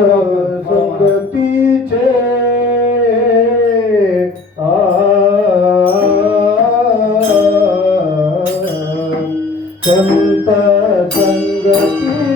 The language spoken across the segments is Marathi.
संगतीचे संत संगतीचे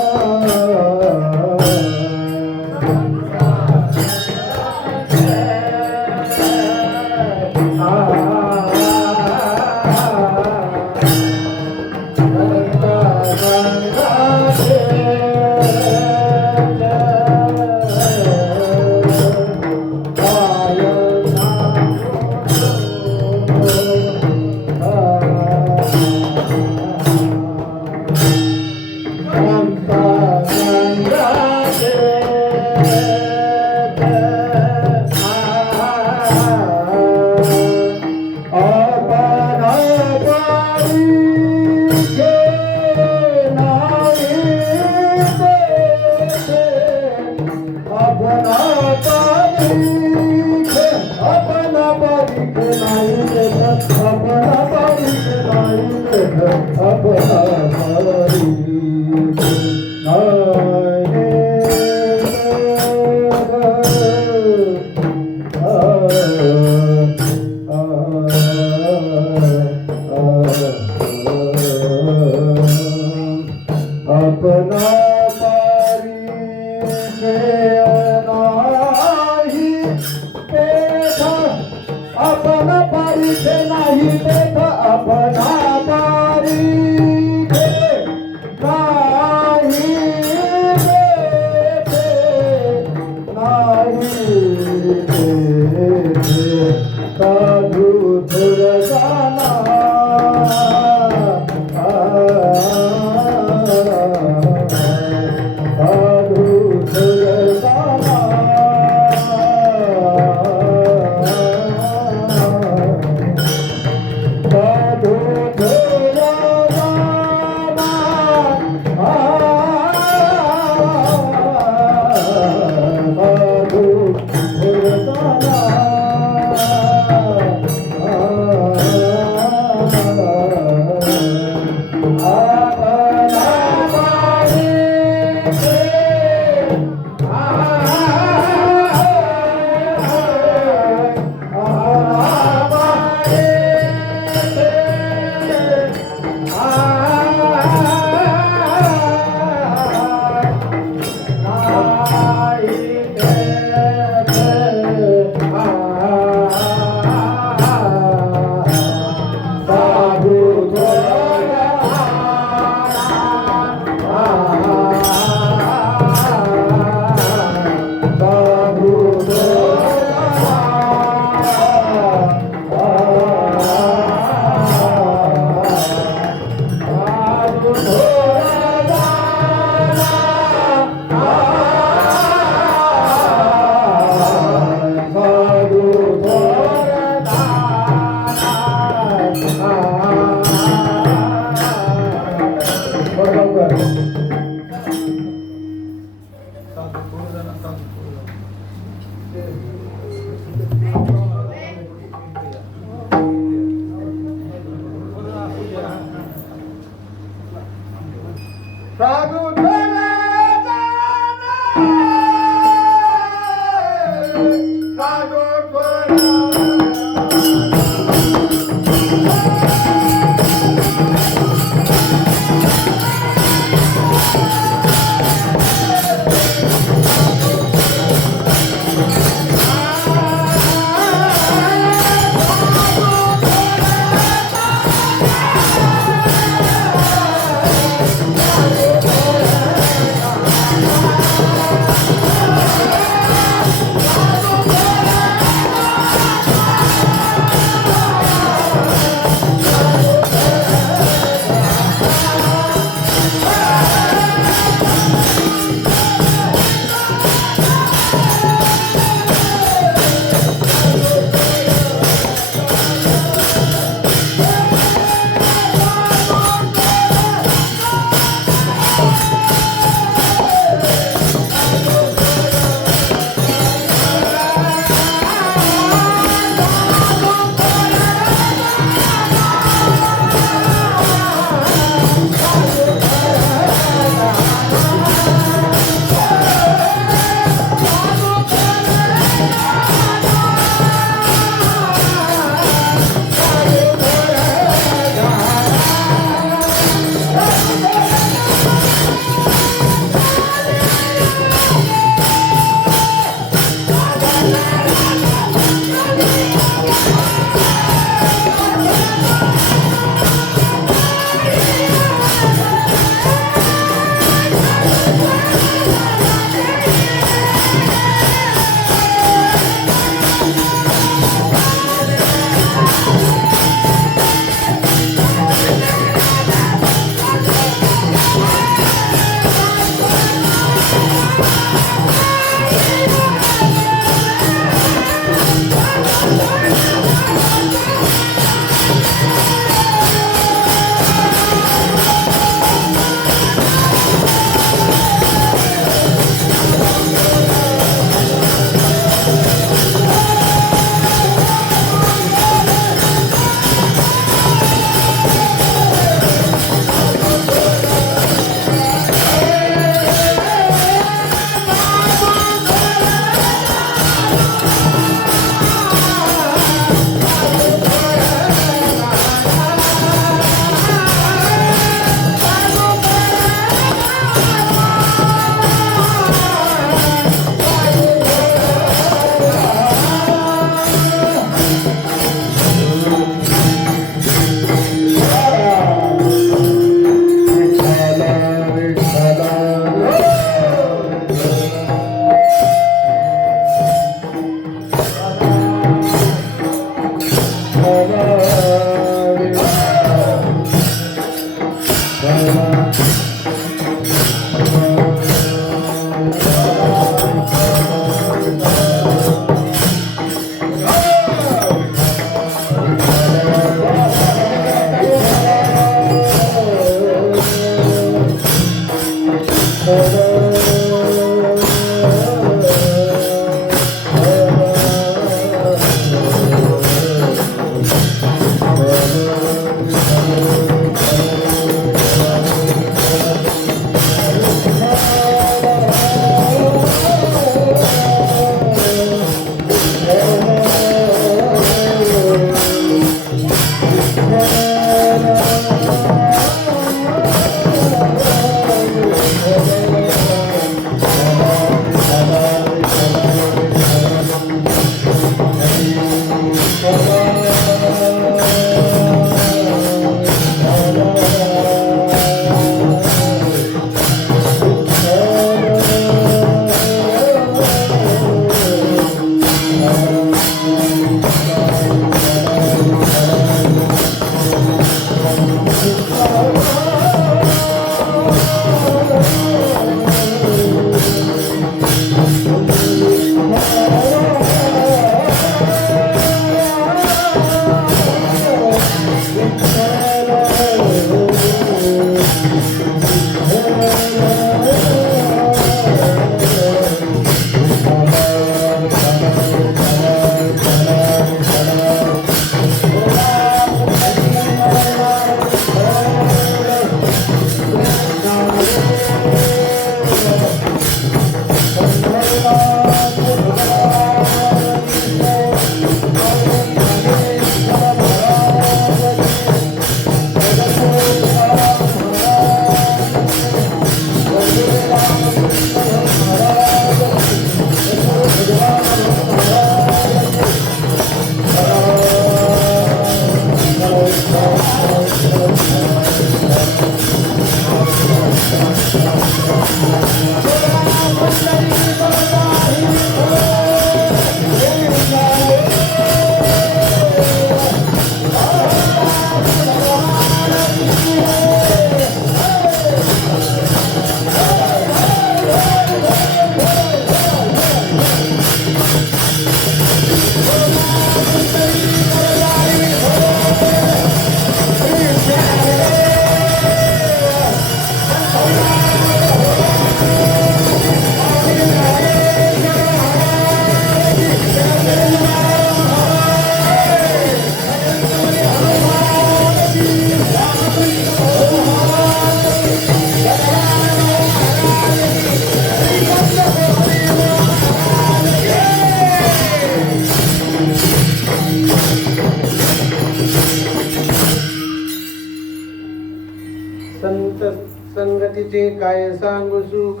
संगतीचे काय सांगू सुख,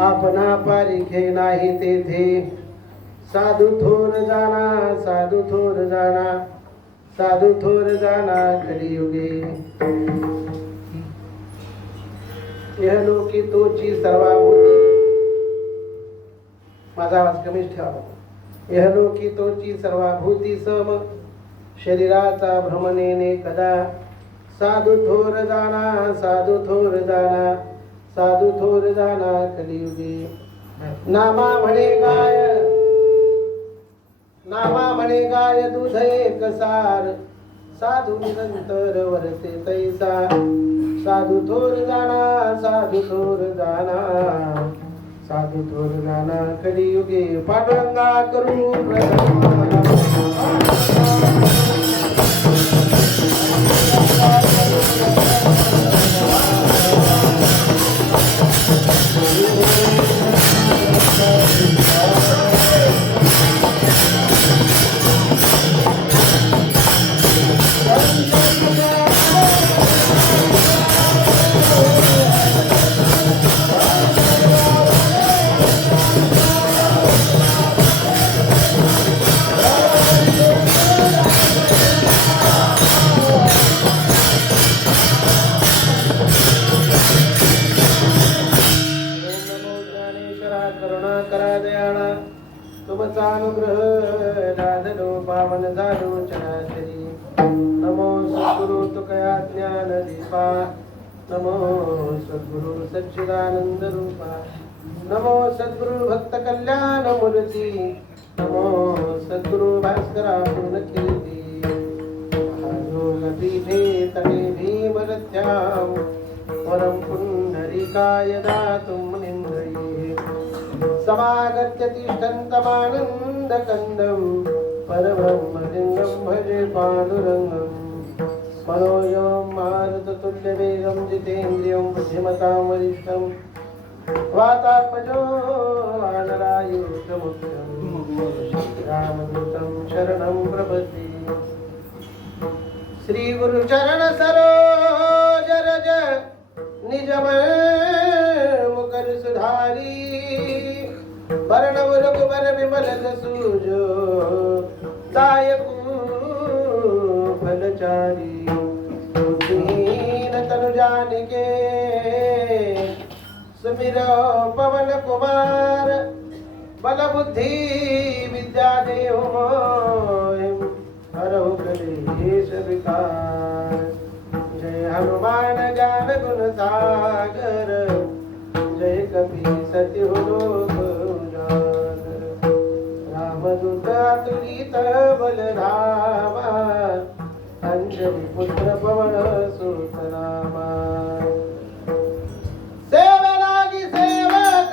आपणा पारिखे नाही तेथे. साधू थोर जाना, साधू थोर जाना, साधू थोर जाना कलियुगे. इहलोकी तोची सर्वाभूती. माझा आवाज कमीच ठेवा. इहलोकी तोची सर्वाभूती सम, शरीराचा भ्रमणेने कदा. साधू थोर जाना, साधू थोर जाना, साधू थोर जाना कलियुगे. नामा म्हणे गाय, नामा म्हणे गाय दूध एक सार. साधू निरंतर वरते तैसा. साधू थोर जाना, साधू थोर जाना, साधू थोर जाना कलियुगे. पांडुरंगा करू पावन झालो चराचरी नमो सद्गुरु तुकया ज्ञान दीपा नमो सद्गुरु सच्चिदानंद रूपा नमो सद्गुरु भक्त कल्याण मूर्ती नमो सद्गुरु भास्करा पूर्ण कीर्ती महायोगपीठे तटे भीमरथ्यां वरं पुण्डरीकाय दातुं निन्द्रये समागत्य तिष्ठन्तमानन्दकन्दं परब्रह्मलिङ्गं भजे पाण्डुरङ्गं मनोजं मारुततुल्यवेगं जितेन्द्रियं बुद्धिमतां वरिष्ठं वातात्मजो वानरायुधमुख्यं श्रीरामदूतं शरणं प्रपद्ये श्री गुरु चरण सरोज रज निज मुकर सुधारी वर्ण रघुबर विमल जसूजो दायकु फलचारी दीन तनु जानिके सुमिरो पवन कुमार बल बुद्धि विद्या देव हरहु कलेश विकार जय हनुमान ज्ञान गुण सागर जय कपी सति लोक उजागर रामदूत अतुलित बलधामा अंजलि पुत्र पवन सुत नामा सेवलागी सेवक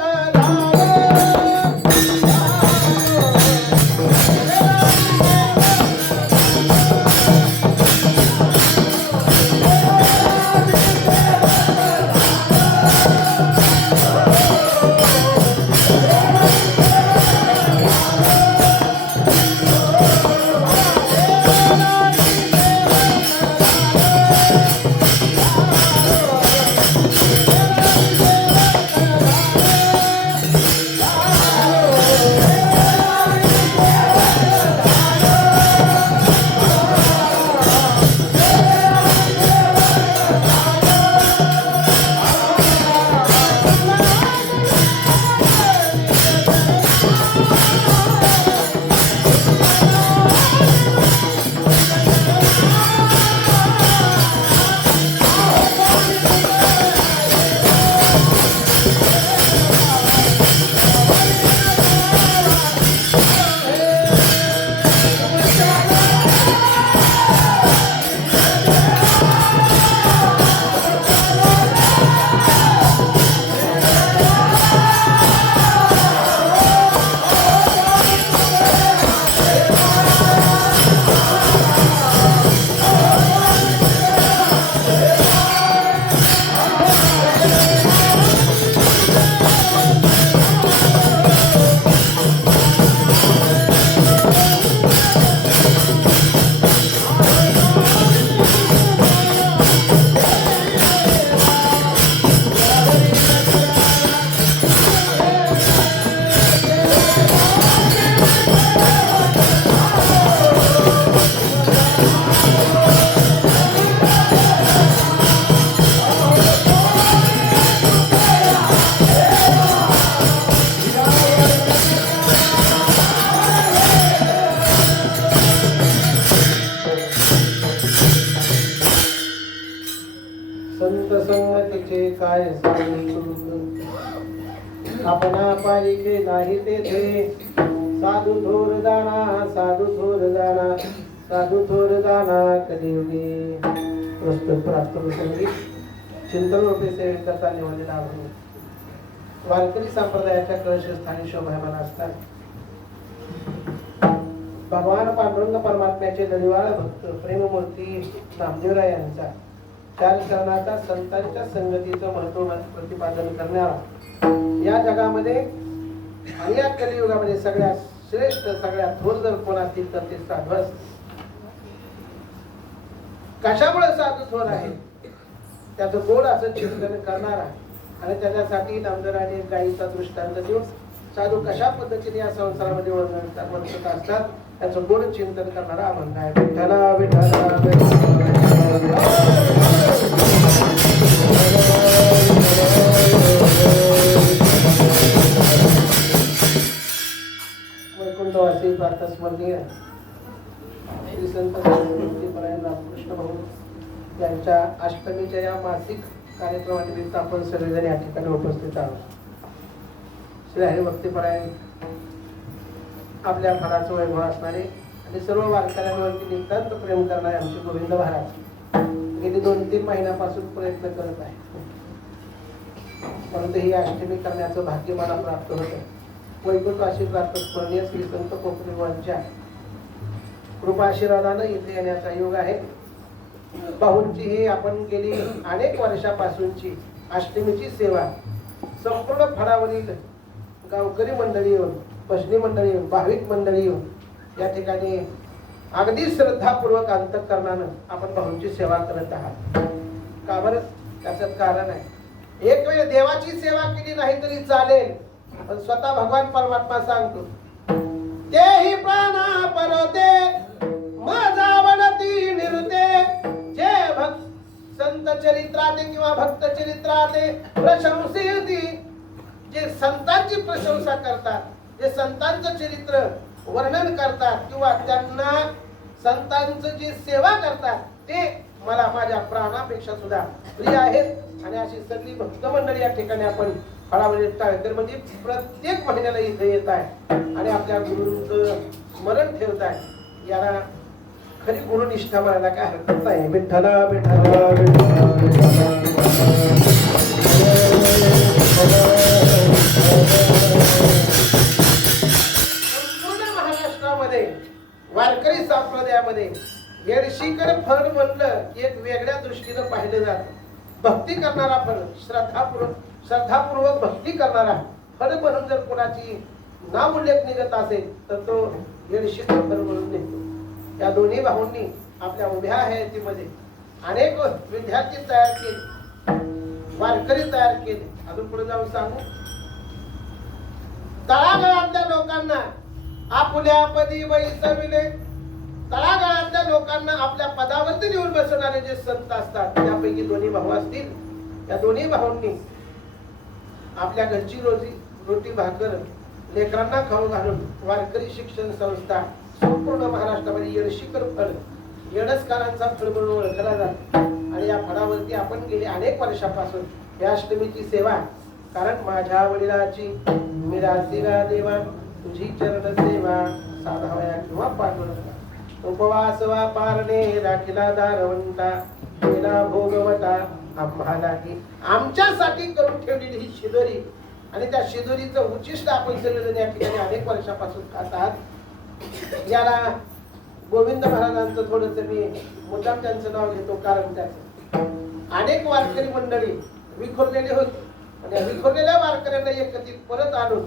काय आपणा पारिके नाही तेथे साधू थोर जाना साधू थोर जाना साधू थोर जाना कलियुगे प्रस्तुत प्राप्त संगीत चिंतन रूपे सेवे करता निवडलेला आहे. वारकरी संप्रदायाच्या कळशस्थानी शोभायमान असतात. भगवान पांडुरंग परमात्म्याचे दरिवाळ भक्त प्रेममूर्ती नामदेवराय यांचा चार चरणाचा संतांच्या संगतीचं महत्व प्रतिपादन करणारा या जगामध्ये आणि या कलियुगामध्ये सगळ्यात श्रेष्ठ सगळ्यात थोर जर कोण असतील तर ते साधू असतील. कशामुळे साधू थोर आहे त्याचं गोड असं चिंतन करणारा आणि त्याच्यासाठी नामदेवरायांनी गायीचा दृष्टांत देऊन साधू कशा पद्धतीने या संसारामध्ये वर्तत असतात त्याचं गोड चिंतन करणारा अभंग आहे. विठ्ठला विठ्ठला वैकुंठवासी प्रातस्मरणीय श्री संत मूर्तीपरायण रामकृष्ण भाऊ यांच्या अष्टमीच्या या मासिक कार्यक्रमानिमित्त आपण सगळेजण या ठिकाणी उपस्थित आहोत. श्री हरिभक्तीपरायण आपल्या फळाचं वैभव असणारे आणि सर्व वारकऱ्यांवरती नितांत प्रेम करणारे आमचे गोविंद महाराज गेली 2-3 महिन्यापासून प्रयत्न करत आहे, परंतु ही अष्टमी करण्याचं भाग्य मला प्राप्त होतं. वैकुंठ आशीर्वाद स्मरणीय श्री संत कोकणीवांच्या कृपा आशीर्वादानं इथे येण्याचा योग आहे. भाऊंची ही आपण गेली अनेक वर्षापासूनची अष्टमीची सेवा संपूर्ण फळावरील गावकरी मंडळी येऊन, भजनी मंडळी येऊन, भाविक मंडळी येऊन या ठिकाणी अगदी श्रद्धापूर्वक अंतःकरणानं आपण भाऊंची सेवा करत आहात. का बरं? त्याचं कारण आहे, एक वेळ देवाची सेवा केली नाही तरी चालेल, पण स्वतः भगवान परमात्मा सांगतो तेही प्राणा परते माझा बनती निरुते. जे भक्त संत चरित्रात किंवा भक्त चरित्रात प्रशंसिती, जे संतांची प्रशंसा करतात, जे संतांचं चरित्र वर्णन करतात किंवा त्यांना संतांचं जी सेवा करतात, ते मला माझ्या प्राणापेक्षा सुद्धा प्रिय आहेत. आणि अशी सगळी भक्त मंडळी या ठिकाणी आपण फळावरील टाळकर म्हणजे प्रत्येक महिन्याला इथे येत आहे आणि आपल्या गुरूंचं स्मरण ठेवत आहे. याला खरी गुरुनिष्ठा म्हणायला काय हरकत नाही. विठ्ठला विठ्ठला संपूर्ण महाराष्ट्रामध्ये वारकरी संप्रदायामध्ये येडशीकडे फळ म्हणलं एक वेगळ्या दृष्टीनं पाहिलं जातं. भक्ती करणारा फळ, श्रद्धापूर्वक भक्ती करणारा फळ म्हणून जर कोणाची नामोल्लेख निघत असेल तर तो येडशीचं फळ म्हणून निघतो. या दोन्ही भाऊंनी आपल्या उभ्या हयातीमध्ये अनेक विद्यार्थी तयार केले, वारकरी तयार केले. अजून पुढे जाऊन सांगू, तळागाळातल्या लोकांना आपल्या पदी बैसविले, तळागाळातल्या लोकांना आपल्या पदावरती नेऊन बसवणारे जे संत असतात, त्यापैकी दोन्ही भाऊ असतील. या दोन्ही भाऊंनी आपल्या घरची रोटी भाकर लेकरांना खाऊ घालून वारकरी शिक्षण संस्था संपूर्ण महाराष्ट्रामध्ये येडशीकर फळ, येडसकारांचा फळ म्हणून ओळखला जातो. आणि या फळावरती आपण गेली अनेक वर्षापासून या अष्टमीची सेवा, कारण माझ्या वडिलाची मिरासिरा देवा तुझी चरण सेवा साधावया किंवा पाठवला उपवास वा पारणे राखिला दारवंता केला भोगवता आम्हाला की आमच्यासाठी करून ठेवलेली ही शिदोरी आणि त्या शिदोरीचं उच्चिष्ट आपण सगळेजण या ठिकाणी अनेक वर्षापासून खात आहात. याला गोविंद महाराजांचं थोडस मी मुद्दाम त्यांचं नाव घेतो, कारण त्याचं अनेक वारकरी मंडळी विखुरलेले होते आणि विखुरलेल्या वारकऱ्यांना एकत्रित परत आणून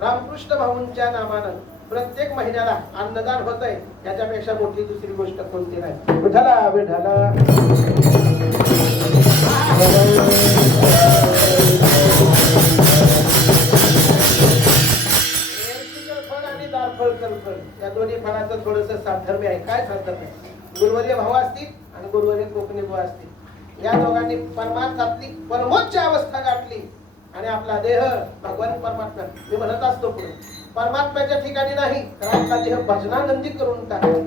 रामकृष्ण भाऊंच्या नामानं प्रत्येक महिन्याला अन्नदान होत आहे. याच्यापेक्षा मोठी दुसरी गोष्ट कोणती नाही. विठ्ठला विठ्ठला आणि दारफळ कलफळ या दोन्ही फळाचं थोडस साधर्म्य आहे. काय साधर्म्य? गुरुवर्य भाऊ असतील आणि गुरुवर्य कोकणी भाऊ असतील. या दोघांनी परमार्थातली परमोच्च अवस्था गाठली आणि आपला देह भगवान परमात्मा, मी म्हणत असतो पुढे, परमात्म्याच्या ठिकाणी नाही तर आपला देह भजनानंदी करून टाकला.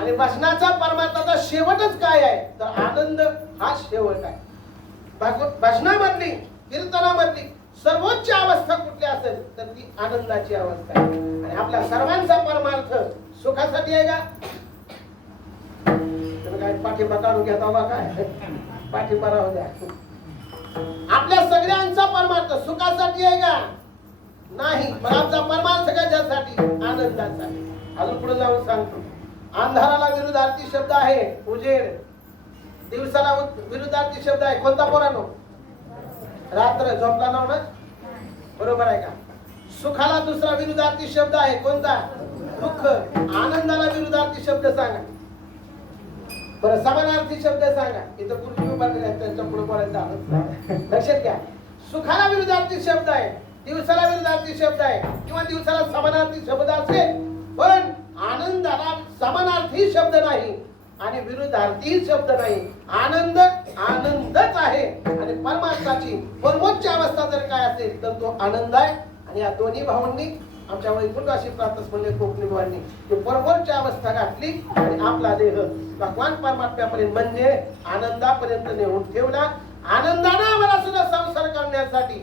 आणि भजनाचा परमात्माचा शेवटच काय आहे तर आनंद हा शेवट आहे. भजनामधली, कीर्तनामधली सर्वोच्च अवस्था कुठली असेल तर ती आनंदाची अवस्था आहे. आणि आपल्या सर्वांचा परमार्थ सुखासाठी आहे का? तुम्ही काय पाठिंबा काढून घेता बा? काय पाठिंबा राहू द्या. आपल्या सगळ्यांचा परमार्थ सुखासाठी आहे का? नाही. मग आमचा परमार्थ कशासाठी? आनंदासाठी. अजून पुढे जाऊन सांगतो, अंधाराला विरुद्धार्थी शब्द आहे उजेड, दिवसाला विरुद्धार्थी शब्द आहे कोणता पोरांनो? रात्र. झोपला ना? बरोबर आहे का? सुखाला दुसरा विरुद्धार्थी शब्द आहे कोणता? दुःख. आनंदाला विरुद्धार्थी शब्द सांगा बरं, समानार्थी शब्द सांगा. इथं खुर्ची उभारलेल्या आहेत, त्यांच्या पुढे बोलायचं लक्षात घ्या. सुखाला विरुद्धार्थी शब्द आहे, दिवसाला विरुद्धार्थी शब्द आहे किंवा दिवसाला समानार्थी शब्द असेल, पण आनंदाला समानार्थी शब्द नाही आणि विरुद्धार्थी शब्द नाही. आनंद आनंदच आहे आणि परमार्थाची परमोच्च अवस्था जर काय असेल तर तो आनंद आहे. आणि या दोन्ही भावांनी आमच्या वैकुंठाशी प्रातच म्हणले कोकणी बुवांनी की बरोबरची अवस्था घातली आणि आपला देह भगवान परमात्म्यापर्यंत म्हणजे आनंदापर्यंत नेऊन ठेवला. आनंदाने मला सुद्धा संसार करण्यासाठी,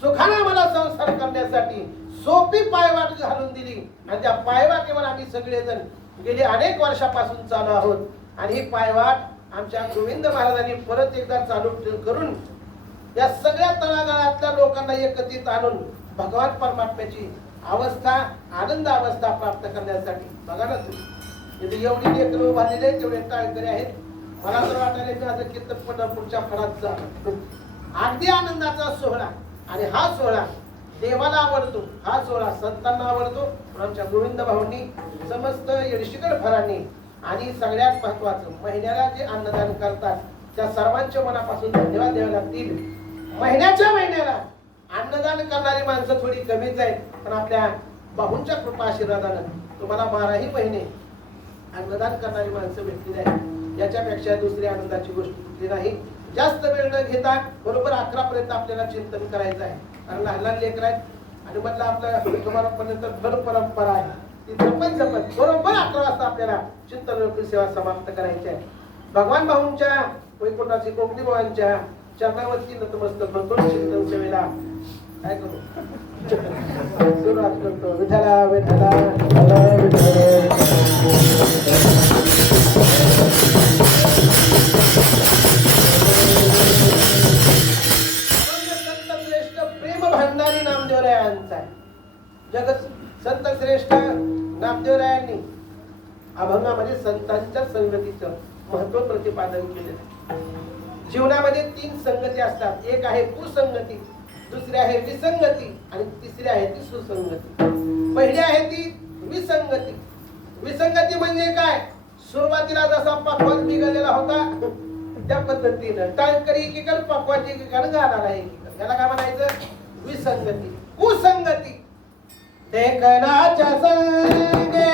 सुखाने मला संसार करण्यासाठी सोपी पायवाट घालून दिली आणि त्या पायवाटेवर आम्ही सगळेजण गेली अनेक वर्षापासून चालू आहोत. आणि ही पायवाट आमच्या गोविंद महाराजांनी परत एकदा चालू करून या सगळ्या तळागाळातल्या लोकांना एकत्रित आणून भगवान परमात्म्याची अवस्था, आनंद अवस्था प्राप्त करण्यासाठी. बघा ना तुम्ही एवढी लेकरं उभारलेली आहेत, तेवढे टाळकरी आहेत. मला तर वाटायला की माझं कीर्तन पंढरपूरच्या फळात जा. अगदी आनंदाचा सोहळा आणि हा सोहळा देवाला आवडतो, हा सोहळा संतांना आवडतो. आमच्या गोविंद भाऊंनी, समस्त येडशीकर फरांनी आणि सगळ्यात महत्वाचं महिन्याला जे अन्नदान करतात त्या सर्वांच्या मनापासून धन्यवाद द्यावे लागतील. महिन्याच्या महिन्याला अन्नदान करणारी माणसं थोडी कमीच आहेत, पण आपल्या बाहूंच्या कृपा आशीर्वादानं तुम्हाला 12ही महिने अन्नदान करणारी माणसं भेटली आहेत. याच्यापेक्षा दुसरी आनंदाची गोष्ट कुठली नाही. जास्त वेळ न घेता बरोबर 11 पर्यंत आपल्याला चिंतन करायचं आहे. कारण लहान लहान लेकर आहेत आणि म्हटलं आपल्या तुम्हालापर्यंत भर परंपरा आहे ती जपत जपत बरोबर 11 वाजता आपल्याला चिंतन सेवा समाप्त करायची आहे. भगवान भाऊंच्या वैकुंठाची कोकणी भावांच्या चरणावरती नतमस्तक होतो. चिंतन सेवेला काय करू सुरुवात करतो. विठ्ठला विठ्ठला जगत संत श्रेष्ठ नामदेवरायांनी अभंगामध्ये संतांच्या संगतीचं महत्व प्रतिपादन केलेलं आहे. जीवनामध्ये 3 संगती असतात. एक आहे कुसंगती, दुसरी आहे विसंगती आणि तिसरी आहे ती सुसंगती. पहिली आहे ती विसंगती. विसंगती म्हणजे काय? सुरुवातीला जसा पक्वास बिघडलेला होता त्या पद्धतीनं टाळकरी एकीकडे पक्वाची एकीकडे गाणार आहे एकीकडे. याला काय म्हणायचं? विसंगती. कुसंगती देखनाच्या संगे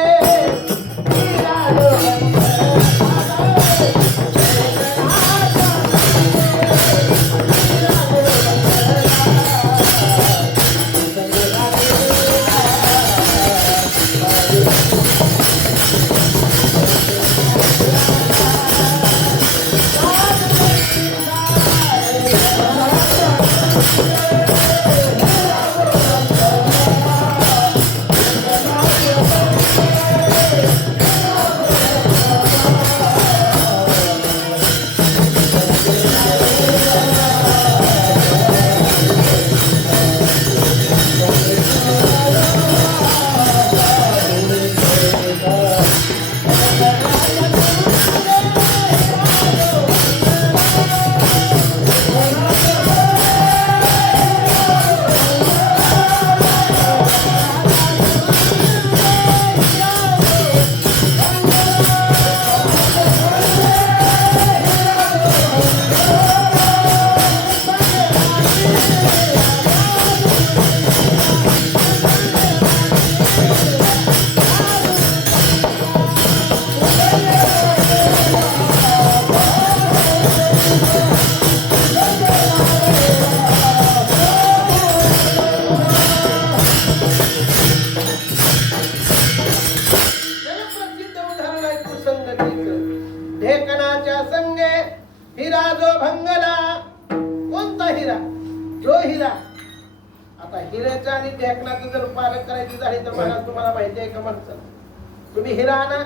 तुम्ही हिरा आणा,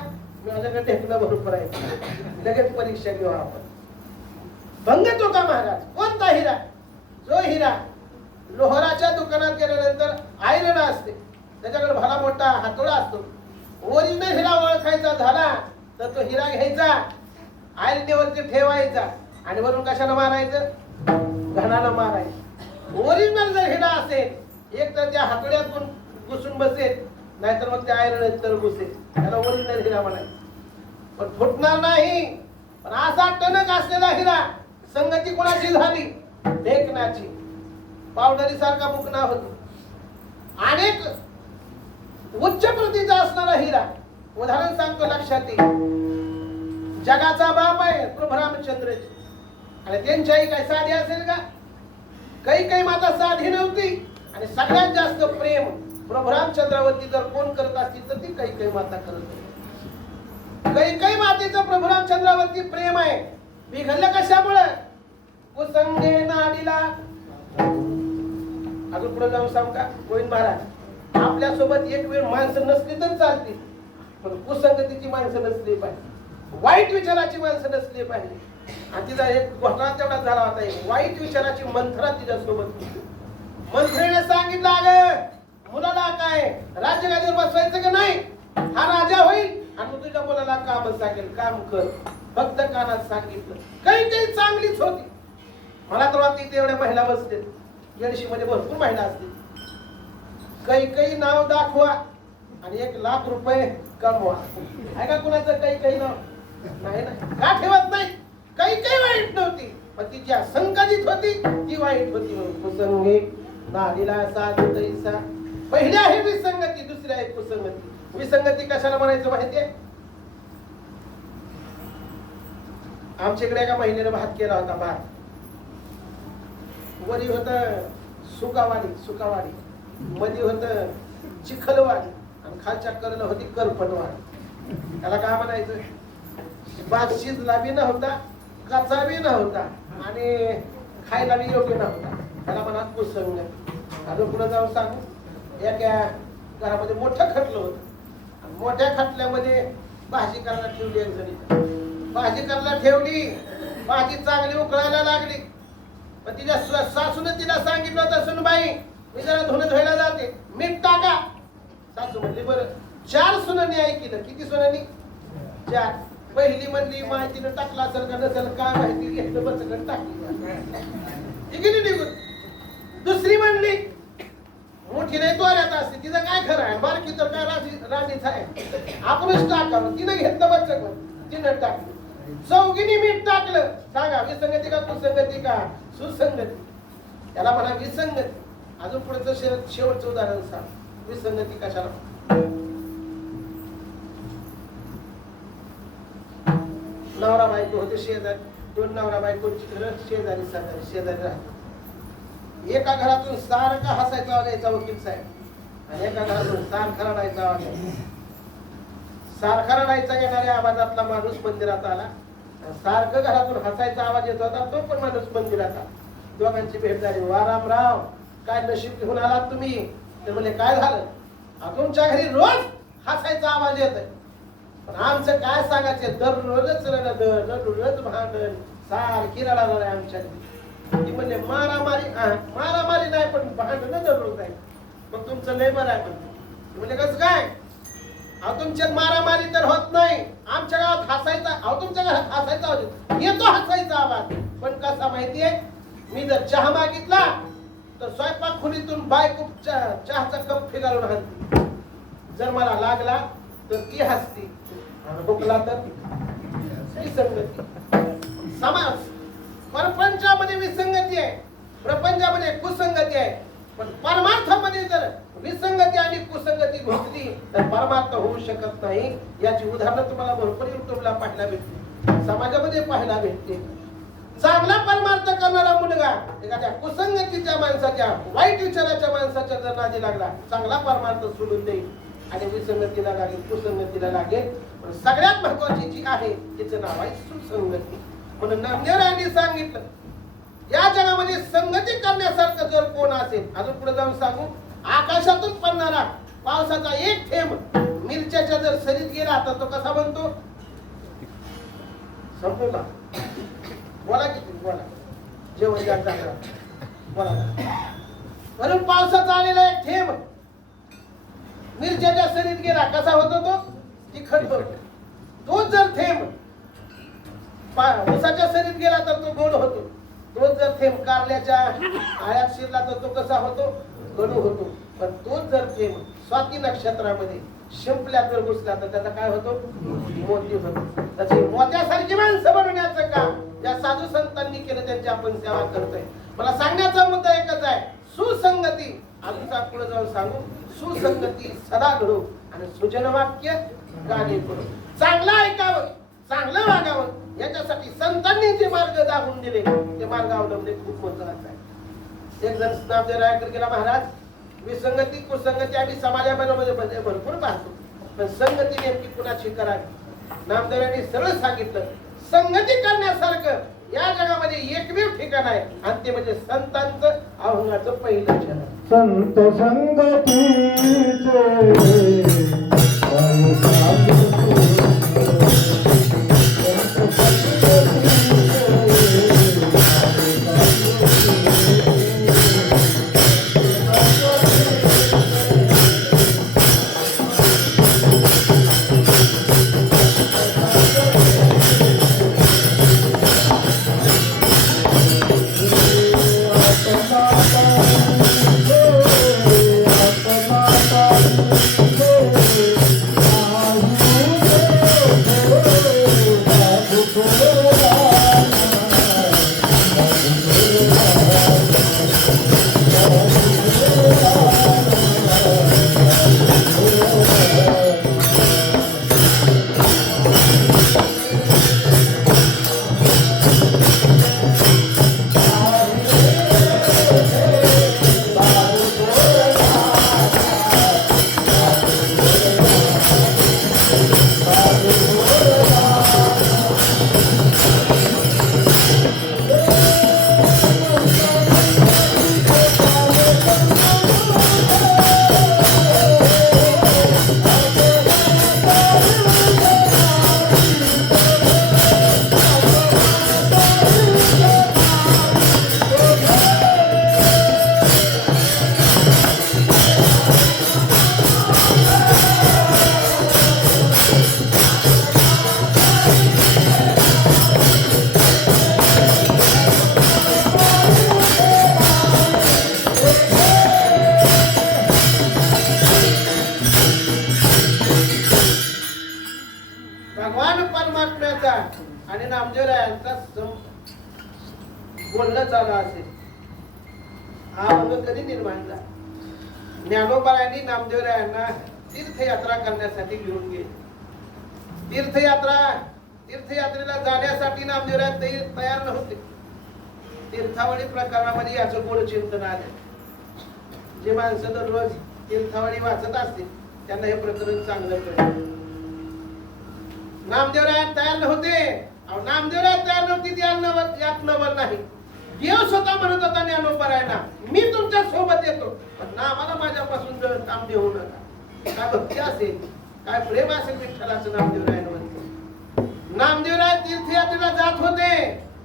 माझ्याकडे ढेकणं बरोबर आहे, लगेच परीक्षा घेऊ आपण. भंगतो का महाराज? कोणता हिरा? जो हिरा लोहाराच्या दुकानात गेल्यानंतर आयरन असते, त्याच्याकडे भला मोठा हातोडा असतो. ओरिजिनल हिरा ओळखायचा झाला तर तो हिरा घ्यायचा, आयरनवरती ठेवायचा आणि वरून कशानं मारायचं? घणानं मारायचं. ओरिजिनल जर हिरा असेल एक तर त्या हातोड्यातून घुसून बसेल, नाहीतर मग त्या आयरन तर घुसेल. त्याला ओरिजिनल हिरा म्हणायचं. पण फुटणार नाही. पण असा टणक असलेला हिरा संगती कोणाची झाली? ढेकणाची. पावडरी सारखा मुकणा होतो. अनेक उच्च प्रतीचा असणारा हिरा. उदाहरण सांगतो लक्षात येईल. जगाचा बाप आहे प्रभू रामचंद्रजी आणि त्यांची आई काय साधी असेल का? काही माता साधी नव्हती आणि सगळ्यात जास्त प्रेम प्रभू रामचंद्रावरती जर कोण करत असतील तर ती कैकेयी माता करत होती. कैकेयी मातेचं प्रभू रामचंद्रावरती प्रेम आहे. बिघडलं कशामुळे? कुसंगे नाडीला. अजून पुढे जाऊन सांगू का गोविंद महाराज, आपल्यासोबत एक वेळ माणसं नसली तर चालतील, पण कुसंगतीची माणसं नसली पाहिजे, वाईट विचाराची माणसं नसली पाहिजे. आणि तिचा एक घोटाळा तेवढा झाला होता. एक वाईट विचाराची मंथरा तिच्यासोबत. मंत्रीने सांगितलं, अगं मुलाला काय राज्यगादीवर बसवायचं का नाही, हा राजा होईल आणि तुझ्या मुलाला काम सांगेल, काम कर. फक्त कानात सांगितलं. काही चांगलीच होती. मला तर वाटतं इथे एवढ्या महिला बसते, येडशी मध्ये भरपूर महिला असतील. काही नाव दाखवा आणि 1,00,000 रुपये कमवा. आहे का कुणाचं काही नाव? नाही ना. का ठेवत नाही? काही वाईट नव्हती, पण ती ज्या संकलित होती ती वाईट होती. कुसंगे नाडीला साधू तैसा. पहिली आहे विसंगती, दुसरी आहे कुसंगती. विसंगती कशाला म्हणायचं माहितीये? आमच्याकडे एका महिलेने भात केला होता. भात वरी होत सुकावाडी, मध्ये होत चिखलवाडी आणि खालच्या कडेला होती करपटवाडी. त्याला काय म्हणायचं? भात शिजला बी नव्हता, कच्चा बी नव्हता आणि खायला बी योग्य नव्हता. त्याला म्हणा कुसंगती. अजून पुढे जाऊन सांगू, एका घरामध्ये मोठं खटलं होतं. मोठ्या खटल्यामध्ये भाजी करायला ठेवली. एक जणी भाजी करायला ठेवली. भाजी चांगली उकळायला लागली. पण तिच्या सासूने तिला सांगितलं होतं, सुनबाई मी जरा धुणं धुवायला जाते, मीठ टाका. सासू म्हणली बरं. 4 सुनांनी ऐकलं. किती सुनांनी? 4. पहिली म्हणली माहितीनं टाकला असेल का नसेल काय माहिती, घेतलं बसकन टाकली निघून. दुसरी म्हणली मोठी नाही तोऱ्यात असते, तिचं काय खरं आहे, बारकी तर काय राणीच आहे, आपणच टाकावं. तिनं घेतलं बसकन, तिनं टाकलं. चौघींनी मीठ टाकलं. सांगा विसंगती का कुसंगती का सुसंगती? त्याला म्हणा विसंगती. अजून पुढचं शेवटचं उदाहरण सांग. विसंगती कशाला? नवरा बायको होते शेजारी. 2 नवरा बायकोची घर शेजारी राहतात. एका घरातून सारखा हसायचा आवाज यायचा वकील साहेब, आणि एका घरातून सारखा रडायचा आवाज यायचा. सारखा रडायचा येणाऱ्या आवाजातला माणूस मंदिरात आला. सारखं घरातून हसायचा आवाज येत होता तो पण माणूस मंदिरात आला. दोघांची भेट झाली. वा रामराव, काय नशीब घेऊन आलात तुम्ही? ते म्हणले काय झालं? तुमच्या घरी रोज हसायचा आवाज येत आहे, पण आमचं काय सांगायचं, दररोजच भांडण, सारखी रडारड आहे आमच्या घरी. ती म्हणले मारामारी नाही, पण भांडण दररोज आहे. मग तुमचं लय बरं आहे. म्हणजे कसं काय? तुमच्यात मारामारी तर होत नाही, आमच्या गावात हसायचा, तुमच्या घरात हसायचा आवाज येतो, हसायचा आवाज. पण कसा माहितीये, मी जर चहा मागितला तर स्वयंपाक खोलीतून बायको चहाचा कप फिरवून हसते. जर मला लागला तर ती हसती, भुकला तर विसंगती. समाज परपंचामध्ये विसंगती आहे, प्रपंचामध्ये कुसंगती आहे. पण परमार्थामध्ये जर विसंगती आणि कुसंगती घुसली तर परमार्थ होऊ शकत नाही. याची उदाहरणं तुम्हाला भरपूर युट्यूबला पाहायला भेटते, समाजामध्ये पाहायला भेटते. चांगला परमार्थ करणारा मुलगा एखाद्या कुसंगतीच्या माणसाच्या, वाईट विचाराच्या माणसाच्या जर नादी लागला, चांगला परमार्थ सोडून देईल आणि विसंगतीला लागेल, कुसंगतीला लागेल. पण सगळ्यात महत्वाची जी आहे तिचं नाव आहे सुसंगती. म्हणून नामदेवरायांनी सांगितलं, या जगामध्ये संगती करण्यासारखं जर कोण असेल, अजून पुढे जाऊन सांगू, आकाशातून पडणारा पावसाचा एक थेंब मिरच्याच्या जर सरीत गेला तर तो कसा बनतो? संपूर्ण बोला किती बोला, जेवण जाता बोला. म्हणून पावसाचा आलेला एक थेंब मिरच्याच्या सरीत गेला कसा होतो? तो तिखट होतो. तोच जर थेंब ऊसाच्या सरीत गेला तर तो गोड होतो. तोच जर थेंब कारल्याच्या आळ्यात शिरला तर तो कसा होतो? कडू होतो. पण तोच जर थेंब स्वाती नक्षत्रामध्ये शिंपल्यात जर घुसला तर त्याचा काय होतो? मोती होतो. त्याची मोत्यासारखी माणसं बनवण्याचं काम या साधू संतांनी केलं, त्यांची आपण सेवा करतोय. मला सांगण्याचा मुद्दा एकच आहे, सुसंगती. अजून पुढे जाऊन सांगू, सुसंगती सदा घडो आणि सुजन वाक्य गाणे करू. चांगलं ऐकावं, चांगलं वागावं, याच्यासाठी संतांनी जे मार्ग दाखवून दिले ते मार्ग अवलंबणे खूप महत्वाचं आहे. एक जण नामदेवरायाकडे गेला, महाराज विसंगती कुसंगती आम्ही समाजामध्ये भरपूर पाहतो, पण संगती नेमकी कुणाची करावी? नामदेवांनी सरळ सांगितलं, संगती करण्यासारखं या जगामध्ये एकमेव ठिकाण आहे आणि ते म्हणजे संतांचं अभंगाचं पहिलं चरण. संत भगवान परमात्म्याचा आणि नामदेवरायांचा बोलणं चालू असेल. हा अभंग कधी निर्माण झाला? ज्ञानोबांनी नामदेवरायांना तीर्थयात्रा करण्यासाठी घेऊन गेले. तीर्थयात्रेला जाण्यासाठी नामदेवराय तयार नव्हते. तीर्थावळी प्रकरणामध्ये याचं गोड चिंतन आले. जे माणसं दररोज तीर्थावळी वाचत असतील त्यांना हे प्रकरण चांगलं कळलं. नामदेवराय तयार नव्हते. नामदेवराय तयार नव्हती यात नवल नाही. देव स्वतः म्हणत होता ज्ञानोबांना, मी तुमच्या सोबत येतो, पण नामाला माझ्यापासून काम देऊ नका. काय भक्ती असेल, काय प्रेम असेल विठ्ठलाचं नामदेवरायांवर. नामदेवराय तीर्थयात्रेला जात होते,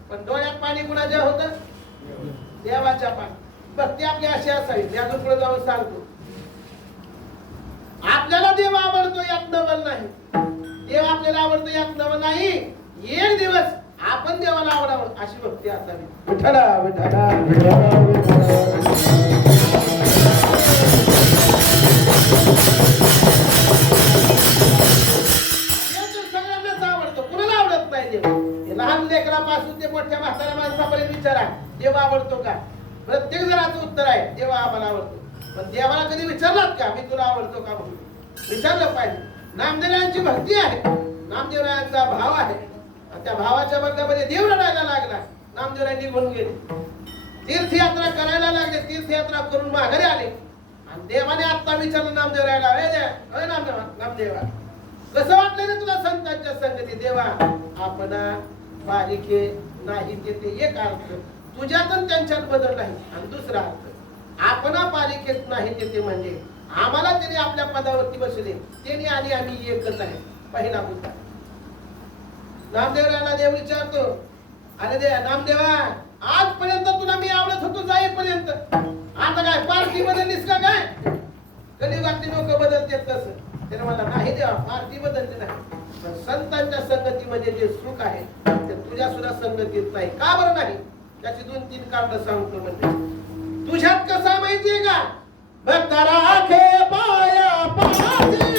पण डोळ्यात पाणी कुणाच्या होतं? देवाच्या पाणी. भक्ती आपली अशी असावी. अजून पुढे जाऊन सांगतो, आपल्याला देव आवडतो यात नवल नाही. देव आपल्याला आवडतो यात नवल नाही. एक दिवस आपण देवाला आवडावं अशी भक्ती असावी. विठ्ठला विठ्ठला सगळ्यांनाच आवडतो, कुणाला आवडत नाही देव? लहान लेकरापासून ते मोठ्या म्हाताऱ्या माणसापर्यंत विचारा, देव आवडतो का? प्रत्येक जणाचं उत्तर आहे, देव आम्हाला आवडतो. पण देवाला कधी विचारलात का, मी तुला आवडतो का म्हणून? विचारलं पाहिजे. नामदेवरायांची भक्ती आहे, नामदेवरायांचा भाव आहे. त्या भावाच्या बदल्यामध्ये देव रडायला लागला. नामदेवराय निघून गेले, तीर्थयात्रा करायला लागले. तीर्थयात्रा करून माघारी आले आणि देवाने आता विचारलं नामदेवरायला, नामदेवा कसं वाटलं रे तुला संतांच्या संगती? देवा आपणा बालिके नाही ते एक अर्थ, तुझ्यात त्यांच्यात बदल नाही. आणि दुसरा अर्थ, आपणा बालिकेत नाही ते म्हणजे आम्हाला त्यांनी आपल्या पदावरती बसले, त्यांनी आणि आम्ही एकच आहे. पहिला मुद्दा. नामदेवरायला देव विचारतो, अरे नामदेवा, आजपर्यंत तुला मी आवडत होतो जाईपर्यंत, आता काय पार्टी बदललीस का? काय कलियुगातली लोक बदलतात तसं? त्याने मला नाही देवा, पार्टी बदलली नाही, पण संतांच्या संगतीमध्ये जे सुख आहे ते तुझ्या सुद्धा संगतीत नाही. का बरं नाही? त्याची 2-3 कारण सांगतो. म्हणजे तुझ्यात कसा माहितीये का? भक्त राखे पाया पाशी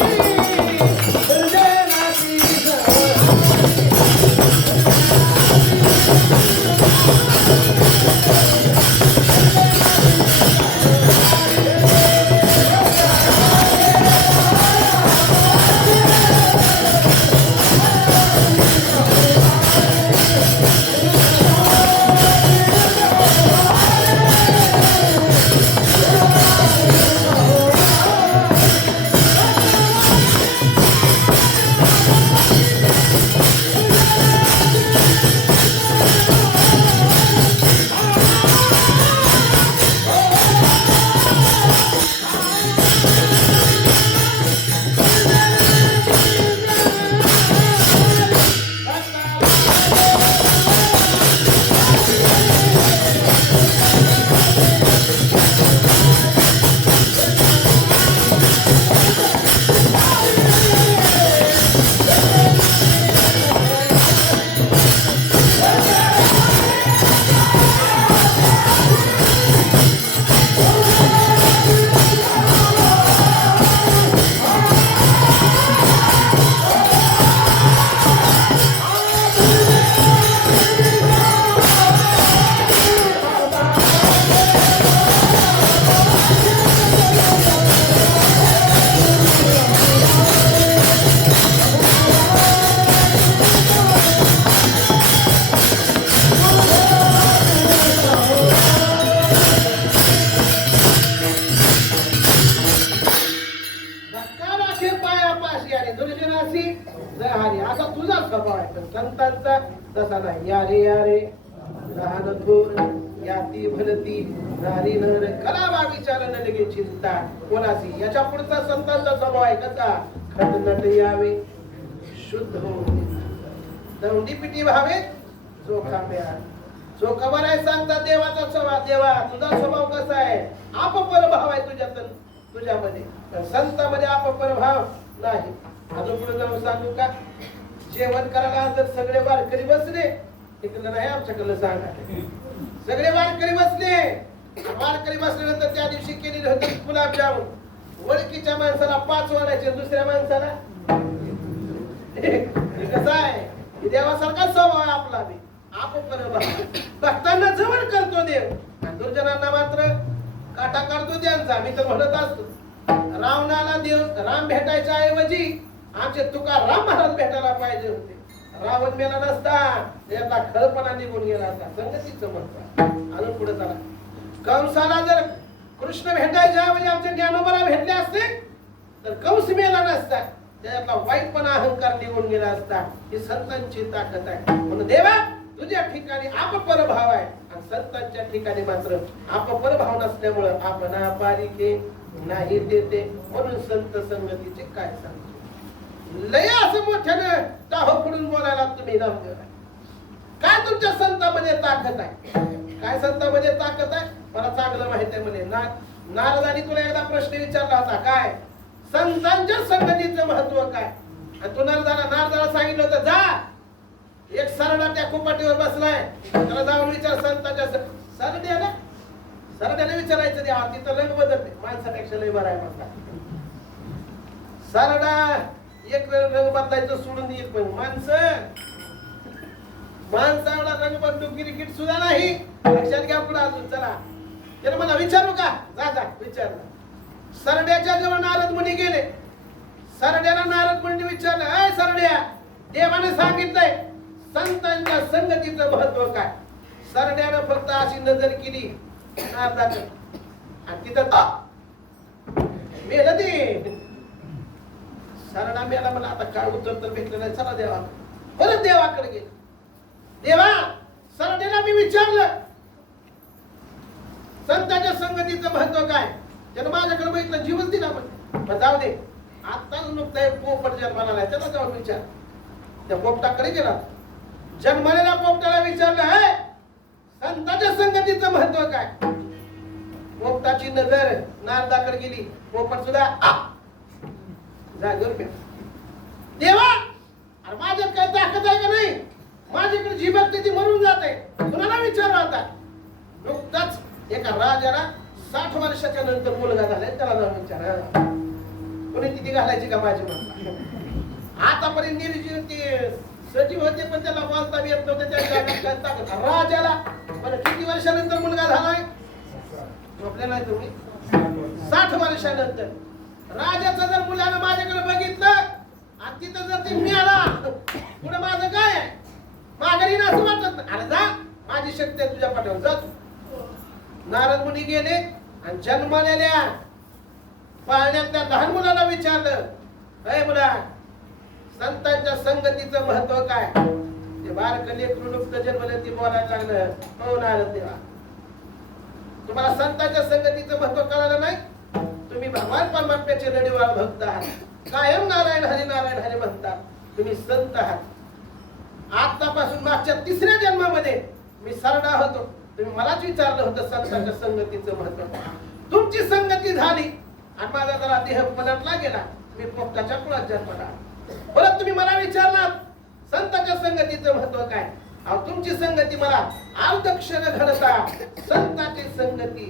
संतांचा तसा नाही. या रे लहान थोर याती भलती नारी नर कलावा विचारण लगे चिंता कोणासी. याच्या पुढचा संतांचा स्वभाव आहे कसा. खट नट यावे शुद्ध हो दौंडी पिटी व्हावे चोखा प्या. चोखा बराय सांगता देवाचा स्वभाव. देवा तुझा स्वभाव कसा आहे. आपपर भाव आहे तुझ्यामध्ये. संतांमध्ये आपपर भाव नाही. अजून पुढे जाऊन सांगू का. जेवण करायला जर सगळे वारकरी बसले तिकडलं नाही आमच्याकडलं सांगा. सगळे वारकरी बसले. वारकरी बसल्यानंतर त्या दिवशी केलेले होते गुलाबजामुन. ओळखीच्या माणसाला 5 वाढायचे दुसऱ्या माणसाला कसं आहे. देवासारखा स्वभाव आहे आपला बी. भक्तांना जवळ करतो देव आणि दुर्जनांना मात्र काटा काढतो त्यांचा. मी तर म्हणत असतो रावणाला देव राम भेटायच्या ऐवजी आमचे तुकाराम महाराज भेटायला पाहिजे होते. रावण मेला नसता त्यातला खळपणा निघून गेला असता. संगतीचं महत्व. अजून पुढे चला. कंसाला जर कृष्ण भेटायच्या ऐवजी आमचे ज्ञानोबाला भेटले असते तर कंस मेला नसता. त्यातला वाईटपणा अहंकार निघून गेला असता. ही संतांची ताकद आहे. म्हणून देवा तुझ्या ठिकाणी आपपर भाव आहे आणि संतांच्या ठिकाणी मात्र आपपर भाव नसल्यामुळे आपण पारिके नाही देते. म्हणून संत संगतीचे काय सांगतो. लय असं मोठ्यानं टाहो पडून बोलायला तुम्ही नामदेव. काय तुमच्या संतांमध्ये ताकद आहे. काय संतांमध्ये ताकद आहे मला चांगलं माहित आहे. म्हणे नारदानी तुला एकदा प्रश्न विचारला होता. काय संतांच्या संगतीचं महत्व काय. आणि तू नारदाला सांगितलं होतं जा एक सरडा त्या कुपाटीवर बसलाय त्याला जाऊन विचार संतांच्या सरड्याने विचारायचं. द्या तिथं रंग बदलते माणसापेक्षा लय बरा आहे म्हणतात. सरडा एक रंग बदलायचं सोडून येईल पण माणसाला रंग बदलू क्रिकेट सुद्धा नाही. लक्षात घ्या. पुढे अजून चला. त्याने मला विचारू का. जा विचार. सरड्याच्या जवळ नारद मुनी गेले. सरड्याला नारद मुनी विचारलं अय सरड्या देवाने सांगितलंय संतांच्या संगतीचं महत्व काय. सरड्यानं फक्त अशी नजर केली नारदाकडे आणि तिथं मेलं ते. सरडा मेला. मला आता काय उत्तर तर भेटलं नाही. चला देवाकडे. परत देवाकडे गेले. देवा सरड्याला मी विचारलं संतांच्या संगतीचं महत्व काय. त्यानं माझ्याकडे बघितलं जीवच दिला पण जाऊ दे. आत्ताच नुकता पोपट जन्माला नाही त्याला जाऊन विचार. त्या पोपटाकडे गेला. जन्मलेल्या पोपटाला विचारलं है संतांच्या संगतीचं महत्व काय. पोपटाची नजर नारदाकडे गेली. पोपट सुद्धा जागेवर देवा अरे माझ्यात काय ताकद आहे का नाही. माझ्याकडे जी भक्ती ती मरून जाते. कुणाला विचारला होता. नुकताच एका राजाला 60 वर्षाच्या नंतर मुलगा झालाय त्याला जाऊन विचारा. कोणी तिथे घालायची का माझी माणसं. आतापर्यंत निर्जीव ते सजीव होते पण त्याला बोलता येत नव्हते. त्या राजाला पण किती वर्षानंतर मुलगा झालाय झोपले नाही तुम्ही. 60 वर्षानंतर राजाचं जर मुलानं माझ्याकडे बघितलं आणि तिथं जर ते मिळाला पुढे माझं काय आहे. माघारी ना असं वाटत. अरे जा माझी शक्ती आहे तुझ्या पाठीवर जा. नारद मुनी गेले आणि जन्मलेल्या पाळण्यातल्या लहान मुलाला विचारलं अय मुला संतांच्या संगतीचं महत्व काय. ते बारकं लेकरू नुकतं जन्मलं ती बोलायला लागलं हो नारद देवा तुम्हाला संतांच्या संगतीचं महत्व कळालं नाही. तुम्ही भगवान परमात्म्याचे लढीवाळ भक्त आहात. कायम नारायण हरी म्हणतात. तुम्ही संत आहात. आतापासून मागच्या 3ऱ्या जन्मामध्ये मी सरडा होतो. तुम्ही मलाच विचारलं होतं संतांच्या संगतीचं महत्व. तुमची संगती झाली आणि माझा जरा देह पलटला गेला. मी पोपटाच्या कुळात जन्मला. परत तुम्ही मला विचारलात संतांच्या संगतीचं महत्व काय. तुमची संगती मला अर्धक्षण घडता संतांची संगती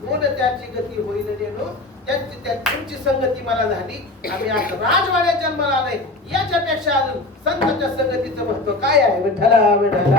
कोण त्याची गती होईल नेनो. तुमची संगती मला झाली. आम्ही आज राजवाड्यात जन्माला आलोय. याच्यापेक्षा अजून संतांच्या संगतीचं महत्व काय आहे. विठ्ठला विठ्ठला